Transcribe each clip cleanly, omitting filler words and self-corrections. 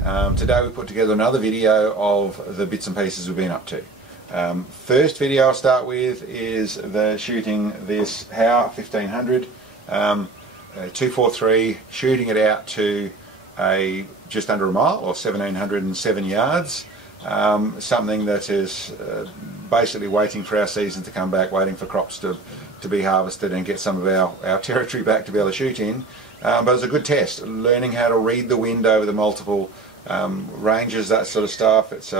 Today we put together another video of the bits and pieces we've been up to. First video I'll start with is the shooting this Hauer 1500 243, shooting it out to just under a mile, or 1707 yards. Something that is basically waiting for our season to come back, waiting for crops to be harvested and get some of our territory back to be able to shoot in. But it's a good test, learning how to read the wind over the multiple ranges, that sort of stuff. It's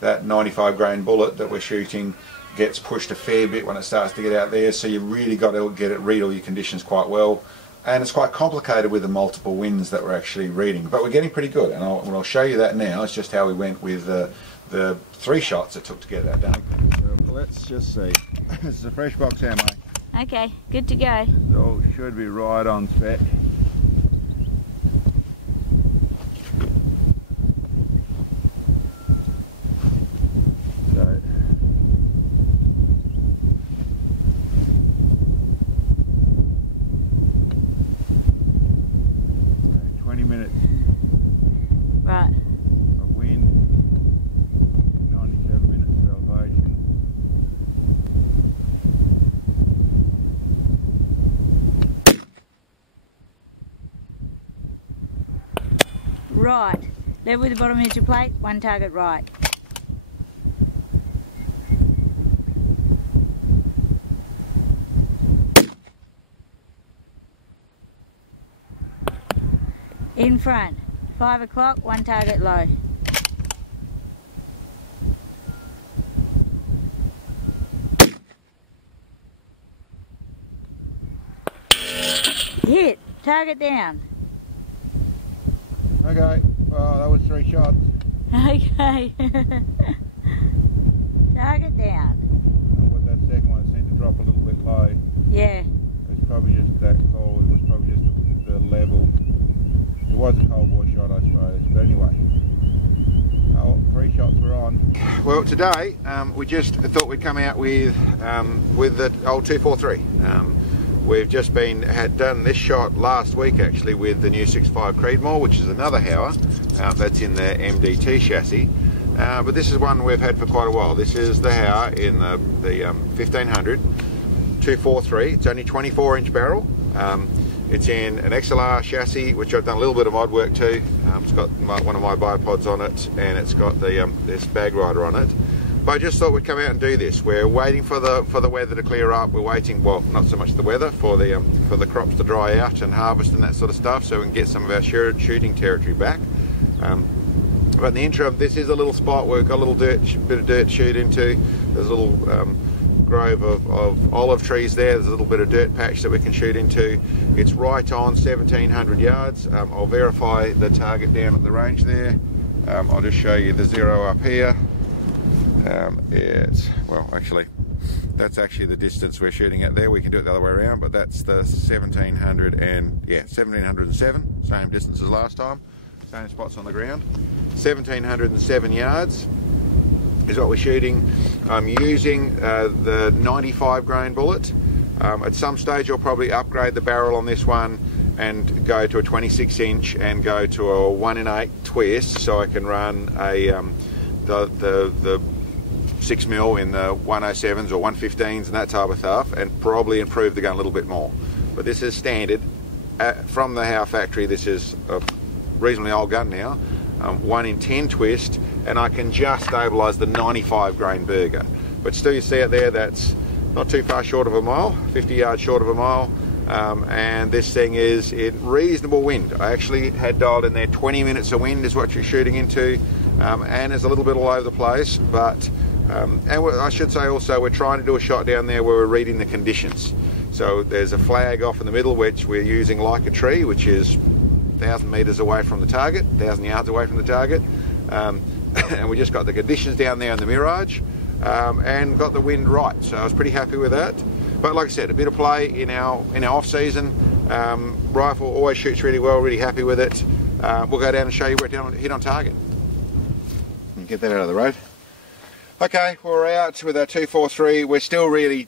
that 95 grain bullet that we're shooting gets pushed a fair bit when it starts to get out there, so you really got to read all your conditions quite well. And it's quite complicated with the multiple winds that we're actually reading, but we're getting pretty good, and I'll show you that now. It's just how we went with the 3 shots it took to get that done. So let's just see. This is a fresh box ammo. Okay, good to go. So should be right on spec. So 20 minutes. Right. Of wind, 97 minutes of elevation. Right. Level with the bottom edge of plate, one target right. In front, 5 o'clock, one target low. Hit, target down. Okay, well that was 3 shots. Okay. Target down. And what that second one seemed to drop a little bit low. Yeah. It's probably just that cold, it was probably just the level. It was a cold boy shot, I suppose, but anyway. Oh, 3 shots were on. Well, today we just thought we'd come out with the old 243. We've just done this shot last week actually with the new 6.5 Creedmoor, which is another Hauer that's in the MDT chassis. But this is one we've had for quite a while. This is the Hauer in the 1500 243. It's only 24-inch barrel. It's in an XLR chassis, which I've done a little bit of mod work to. It's got one of my bipods on it, and it's got this bag rider on it. But I just thought we'd come out and do this. We're waiting for the weather to clear up. We're waiting, well, not so much the weather, for the crops to dry out and harvest and that sort of stuff, so we can get some of our shooting territory back. But in the interim, this is a little spot where we've got a little bit of dirt to shoot into. There's a little grove of olive trees there. There's a little bit of dirt patch that we can shoot into. It's right on 1700 yards. I'll verify the target down at the range there. I'll just show you the zero up here. Well, actually, that's actually the distance we're shooting at there. We can do it the other way around, but that's the 1707, same distance as last time, same spots on the ground. 1707 yards is what we're shooting. I'm using the 95 grain bullet. At some stage I'll probably upgrade the barrel on this one and go to a 26 inch and go to a 1 in 8 twist, so I can run the 6mm in the 107s or 115s and that type of stuff, and probably improve the gun a little bit more. But this is standard from the Hauer factory. This is a reasonably old gun now, 1 in 10 twist, and I can just stabilise the 95 grain burger. But still, you see it there, that's not too far short of a mile, 50 yards short of a mile. And this thing is in reasonable wind. I actually had dialed in there 20 minutes of wind is what you're shooting into, and it's a little bit all over the place, but and I should say also, we're trying to do a shot down there where we're reading the conditions. So there's a flag off in the middle which we're using like a tree, which is 1,000 metres away from the target, 1,000 yards away from the target, and we just got the conditions down there in the mirage, and got the wind right, so I was pretty happy with that. But like I said, a bit of play in our off season. Rifle always shoots really well, really happy with it. We'll go down and show you where it hit on target. Get that out of the road. Okay, we're out with our 243. We're still really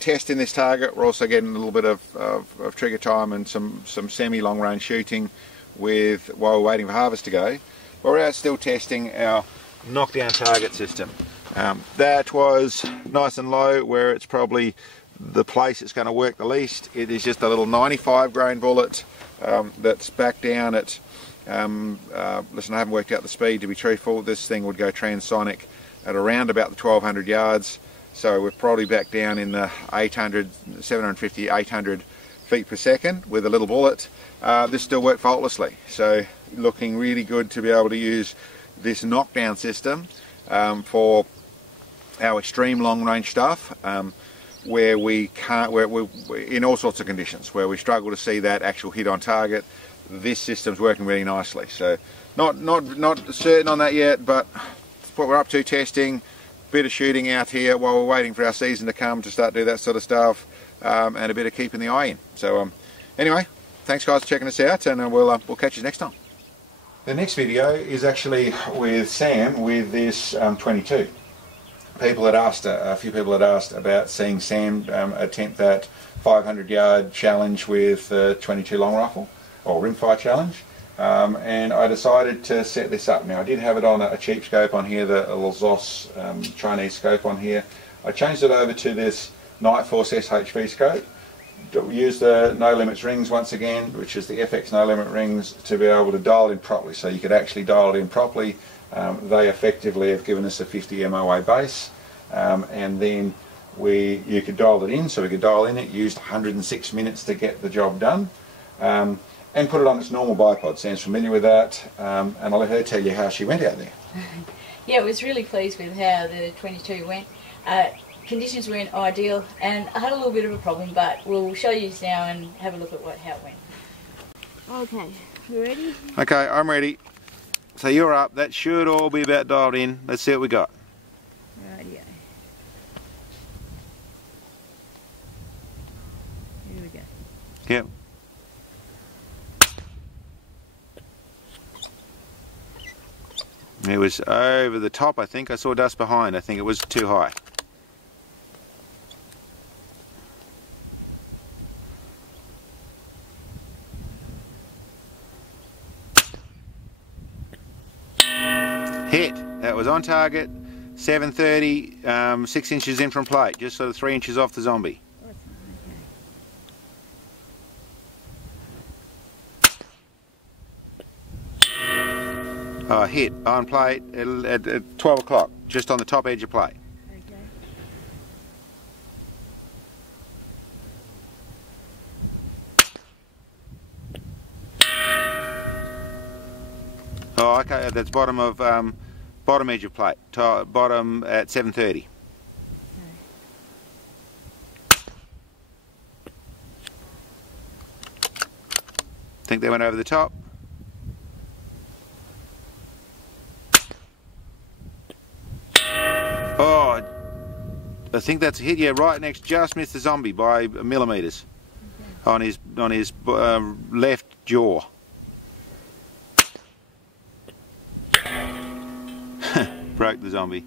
testing this target. We're also getting a little bit of trigger time and some semi-long range shooting while we're waiting for harvest to go. we're out still testing our knockdown target system. That was nice and low, where it's probably the place it's going to work the least. It is just a little 95 grain bullet that's back down at, listen, I haven't worked out the speed to be truthful. This thing would go transonic at around about the 1200 yards. So we're probably back down in the 750, 800 feet per second with a little bullet. This still worked faultlessly. So looking really good to be able to use this knockdown system for our extreme long range stuff, where we can't, where we in all sorts of conditions, where we struggle to see that actual hit on target. This system's working really nicely. So not certain on that yet, but what we're up to, testing, bit of shooting out here while we're waiting for our season to come to start do that sort of stuff, and a bit of keeping the eye in. So anyway, thanks guys for checking us out, and we'll catch you next time. The next video is actually with Sam with this 22. People had asked, a few people had asked about seeing Sam attempt that 500 yard challenge with the 22 long rifle, or rimfire challenge, and I decided to set this up. Now I did have it on a cheap scope on here, the Lazos Chinese scope on here. I changed it over to this NightForce SHV scope. Use the no limits rings once again, which is the FX no limit rings, to be able to dial it in properly, so you could actually dial it in properly. They effectively have given us a 50 MOA base, and then you could dial it in, so we could dial in it. Used 106 minutes to get the job done, and put it on its normal bipod. Sam's familiar with that, and I'll let her tell you how she went out there. Yeah, I was really pleased with how the 22 went. Conditions weren't ideal, and I had a little bit of a problem, but we'll show you now and have a look at how it went. Okay, you ready? Okay, I'm ready. So you're up. That should all be about dialed in. Let's see what we got. Rightio. Here we go. Yep. It was over the top, I think. I saw dust behind. I think it was too high. Hit. That was on target. 730, 6 inches in from plate, just sort of 3 inches off the zombie. Hit on plate at 12 o'clock, just on the top edge of plate. Oh, okay, that's bottom of bottom edge of plate, bottom at 730. Think they went over the top. Oh, I think that's a hit. Yeah, right next, just missed the zombie by millimeters on his left jaw. Broke the zombie.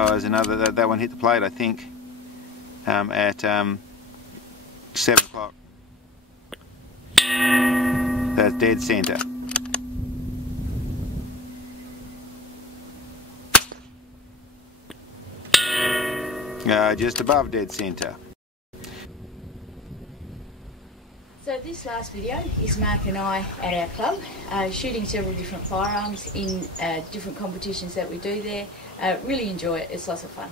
Oh, there's another, that one hit the plate, I think, at 7 o'clock. That's dead center. Just above dead center. So this last video is Mark and I at our club, shooting several different firearms in different competitions that we do there. Really enjoy it, it's lots of fun.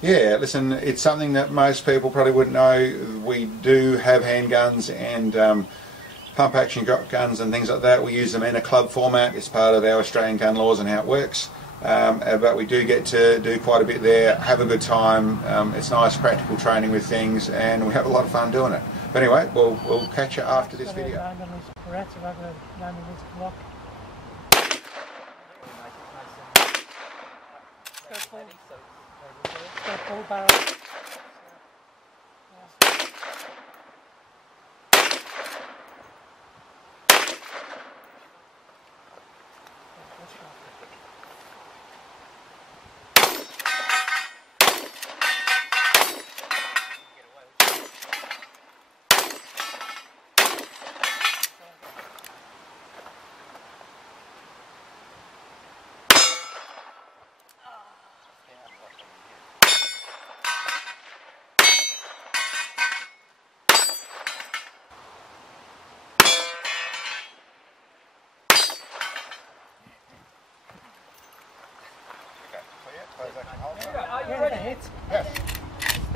Yeah, listen, it's something that most people probably wouldn't know. We do have handguns and pump action guns and things like that. We use them in a club format. It's part of our Australian gun laws and how it works. But we do get to do quite a bit there, have a good time. It's nice practical training with things, and we have a lot of fun doing it. But anyway, we'll catch you after this video.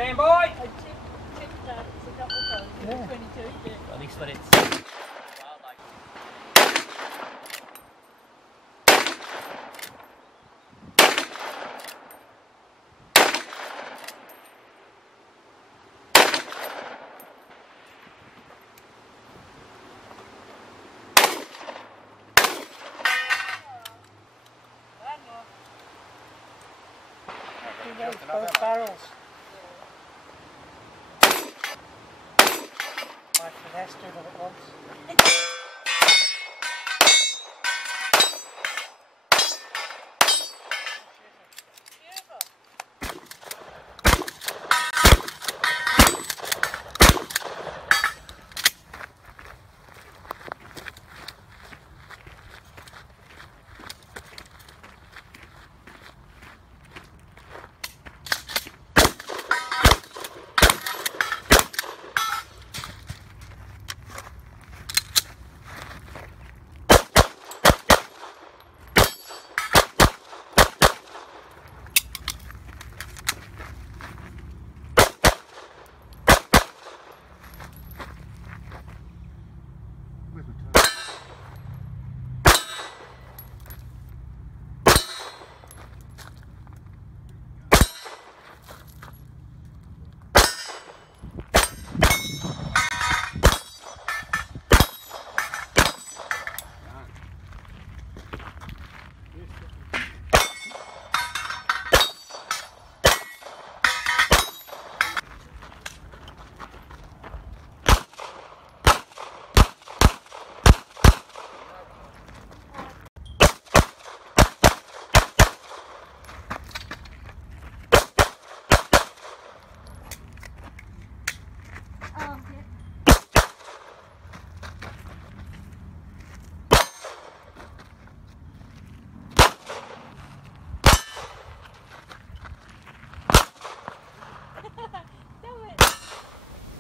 Stand by. I checked targets a couple of times. Yeah. 22, yeah. At least when it's like. Both barrels. Like it has to all at once.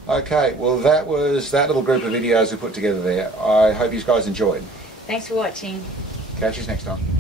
Okay, well that was that little group of videos we put together there. I hope you guys enjoyed. Thanks for watching. Catch you next time.